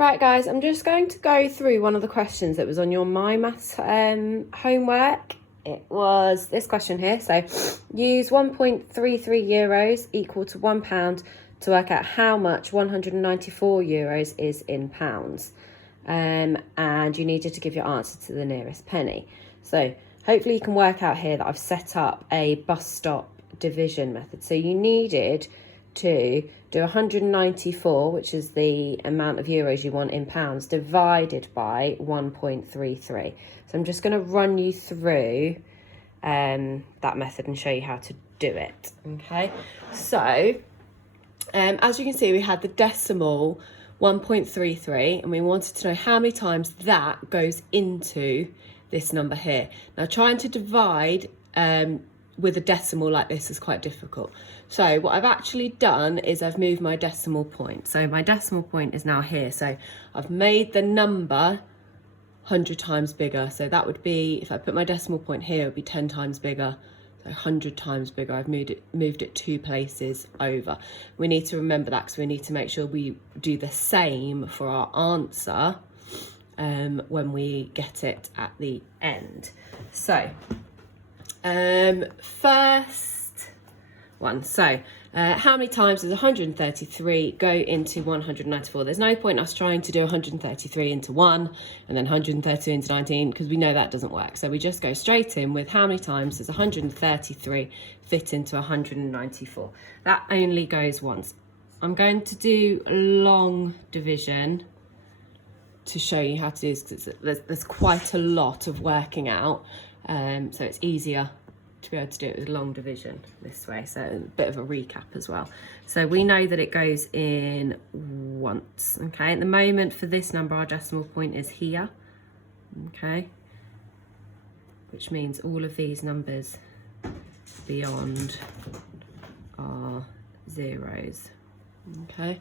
Right guys, I'm just going to go through one of the questions that was on your MyMaths homework. It was this question here. So use 1.33 euros equal to £1 to work out how much 194 euros is in pounds. And you needed to give your answer to the nearest penny. So hopefully you can work out here that I've set up a bus stop division method. So you needed to do 194, which is the amount of euros you want in pounds, divided by 1.33. So I'm just going to run you through that method and show you how to do it. Okay, so as you can see, we had the decimal 1.33 and we wanted to know how many times that goes into this number here. Now trying to divide with a decimal like this is quite difficult. So what I've actually done is I've moved my decimal point. So my decimal point is now here. So I've made the number 100 times bigger. So that would be, if I put my decimal point here, it would be 10 times bigger. So 100 times bigger. I've moved it 2 places over. We need to remember that because we need to make sure we do the same for our answer when we get it at the end. So first one. So how many times does 133 go into 194? There's no point in us trying to do 133 into 1 and then 132 into 19 because we know that doesn't work. So we just go straight in with how many times does 133 fit into 194? That only goes once. I'm going to do long division to show you how to do this because there's quite a lot of working out. So it's easier to be able to do it with long division this way. So a bit of a recap as well. So we know that it goes in once. Okay, at the moment for this number, our decimal point is here. Okay, which means all of these numbers beyond are zeros. Okay.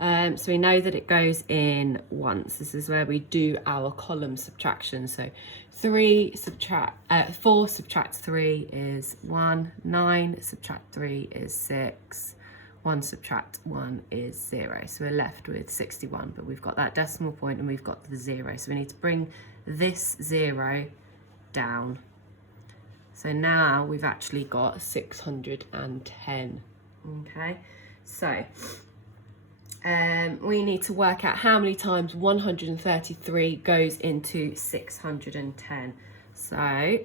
So we know that it goes in once. This is where we do our column subtraction. So 4 subtract 3 is 1, 9 subtract 3 is 6, 1 subtract 1 is 0. So we're left with 61, but we've got that decimal point and we've got the 0. So we need to bring this 0 down. So now we've actually got 610. Okay, so we need to work out how many times 133 goes into 610. So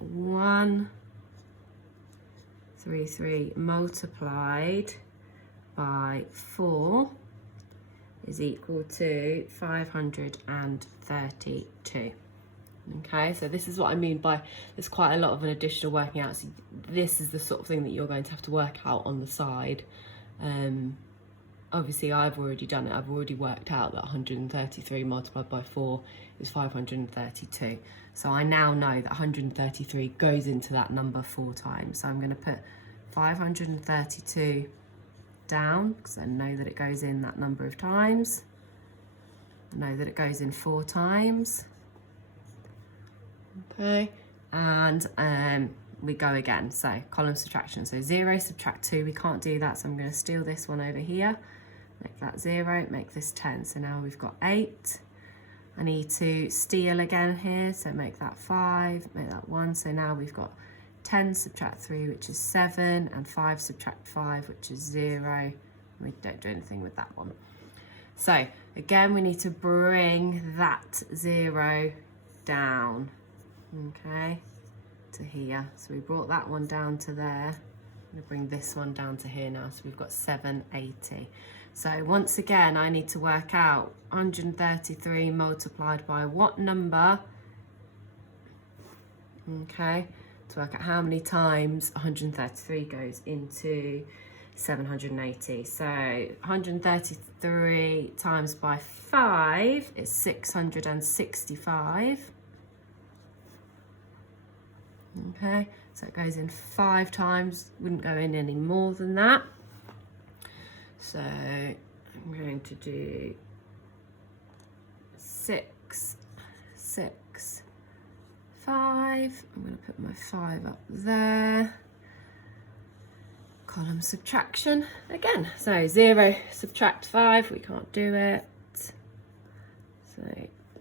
133 multiplied by 4 is equal to 532. Okay, so this is what I mean by there's quite a lot of an additional working out. So this is the sort of thing that you're going to have to work out on the side. Obviously I've already done it. I've already worked out that 133 multiplied by 4 is 532. So I now know that 133 goes into that number 4 times. So I'm going to put 532 down because I know that it goes in that number of times. I know that it goes in 4 times. Okay, and we go again. So column subtraction. So 0 subtract 2, we can't do that. So I'm going to steal this one over here. Make that 0, make this 10. So now we've got 8. I need to steal again here. So make that 5, make that 1. So now we've got 10 subtract 3, which is 7, and 5 subtract 5, which is 0. We don't do anything with that one. So again, we need to bring that 0 down, okay, to here. So we brought that one down to there. I'm going to bring this one down to here now. So we've got 780. So once again, I need to work out 133 multiplied by what number? Okay, to work out how many times 133 goes into 780. So 133 times by 5 is 665. Okay, so it goes in 5 times, wouldn't go in any more than that. So I'm going to do 6, 6, 5. I'm going to put my 5 up there. Column subtraction again. So 0 subtract 5, we can't do it. So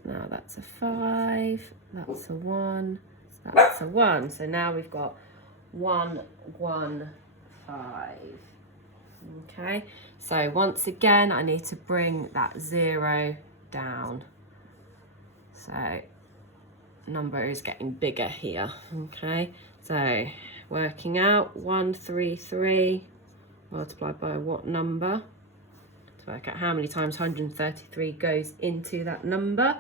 now that's a 5, that's a 1, that's a 1. So now we've got 1, 1, 5. Okay, so once again, I need to bring that 0 down. So number is getting bigger here. Okay, so working out 133 multiplied by what number? To work out how many times 133 goes into that number.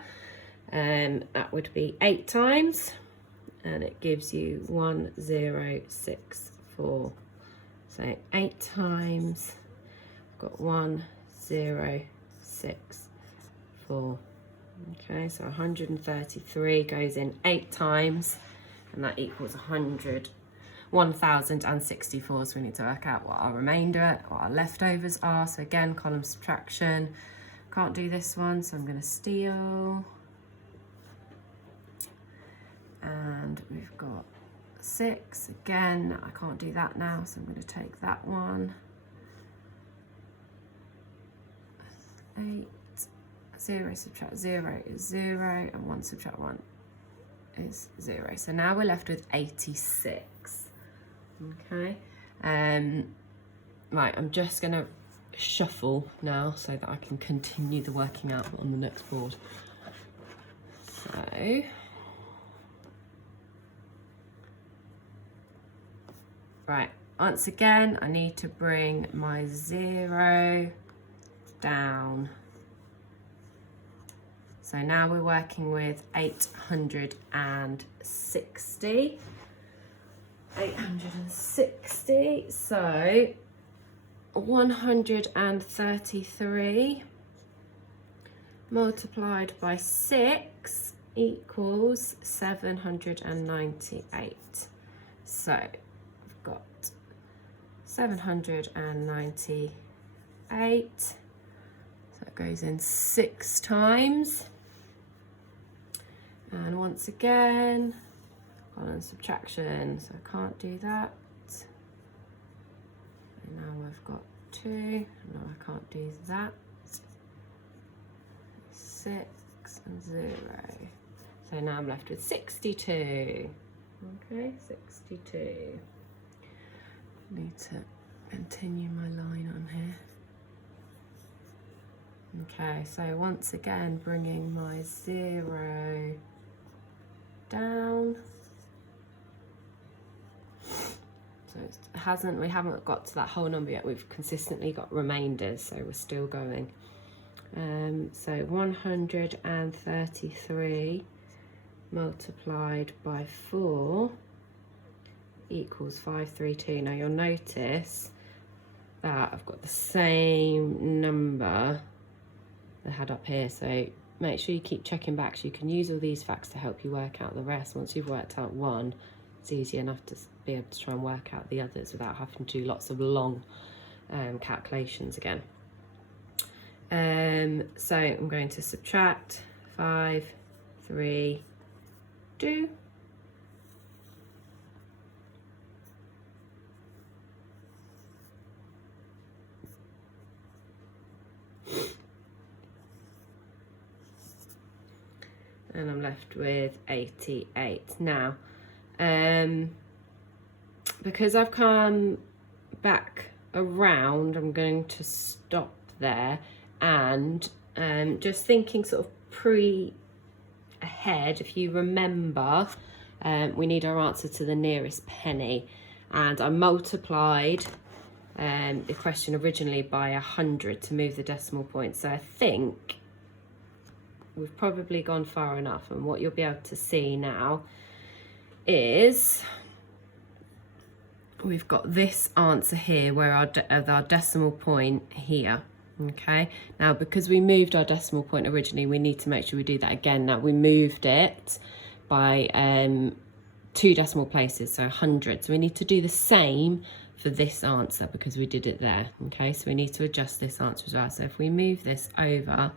That would be 8 times, and it gives you 1064. So 8 times, I've got 1064. Okay, so 133 goes in 8 times, and that equals 1064. So we need to work out what our remainder, what our leftovers are. So again, column subtraction. Can't do this one, so I'm going to steal. And we've got 6. Again, I can't do that now, so I'm going to take that one. 8. 0 subtract 0 is 0, and 1 subtract 1 is 0. So now we're left with 86. Okay. Right, I'm just going to shuffle now so that I can continue the working out on the next board. So right, once again, I need to bring my 0 down. So now we're working with 860. 860, so 133 multiplied by 6 equals 798. So we've got 798. So it goes in 6 times. And once again, column subtraction, so I can't do that. And now we've got 2, no, I can't do that. 6 and 0. So now I'm left with 62. Okay, 62. Need to continue my line on here. Okay, so once again, bringing my 0 down. So we haven't got to that whole number yet. We've consistently got remainders, so we're still going. So 133 multiplied by 4 equals 532. Now you'll notice that I've got the same number I had up here, so make sure you keep checking back so you can use all these facts to help you work out the rest. Once you've worked out one, it's easy enough to be able to try and work out the others without having to do lots of long calculations again. So I'm going to subtract 5, 3, 2. And I'm left with 88. Now, because I've come back around, I'm going to stop there, and just thinking sort of ahead, if you remember, we need our answer to the nearest penny, and I multiplied the question originally by 100 to move the decimal point. So I think we've probably gone far enough, and what you'll be able to see now is we've got this answer here where our decimal point here. Okay, now because we moved our decimal point originally, we need to make sure we do that again. Now we moved it by 2 decimal places, so 100. So we need to do the same for this answer because we did it there. Okay, so we need to adjust this answer as well. So if we move this over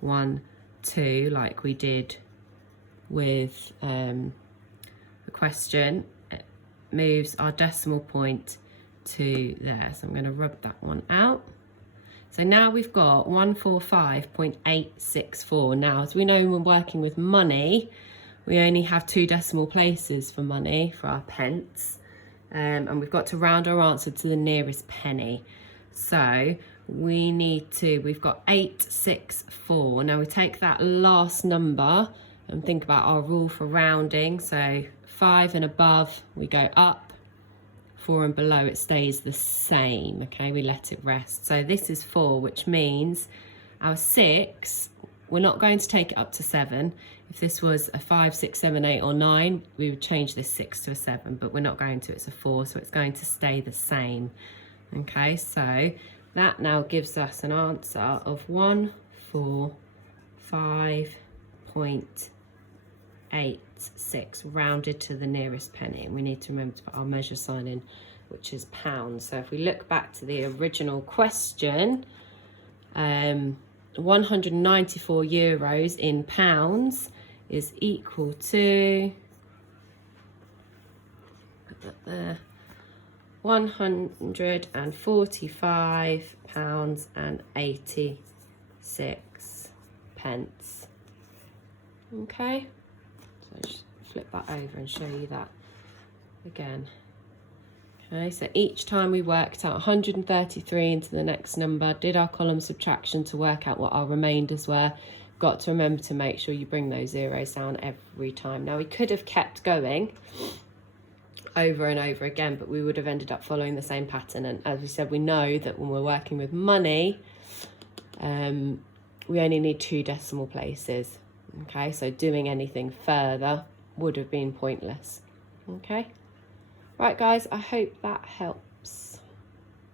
1, 2, like we did with the question, it moves our decimal point to there. So I'm going to rub that one out. So now we've got 145.864. Now, as we know, when working with money, we only have 2 decimal places for money, for our pence. And we've got to round our answer to the nearest penny. So we've got 864. Now we take that last number and think about our rule for rounding. So 5 and above, we go up. 4 and below, it stays the same. Okay, we let it rest. So this is 4, which means our 6, we're not going to take it up to 7. If this was a 5, 6, 7, 8 or 9, we would change this 6 to a 7, but we're not going to. It's a 4, so it's going to stay the same. Okay, so that now gives us an answer of 145.86 rounded to the nearest penny. And we need to remember to put our measure sign in, which is pounds. So if we look back to the original question, 194 euros in pounds is equal to, put that there, 145 pounds and 86 pence. Okay, so just flip that over and show you that again. Okay, so each time we worked out 133 into the next number, did our column subtraction to work out what our remainders were. Got to remember to make sure you bring those zeros down every time. Now we could have kept going over and over again, but we would have ended up following the same pattern. And as we said, we know that when we're working with money, we only need 2 decimal places. Okay, so doing anything further would have been pointless. Okay. Right, guys, I hope that helps.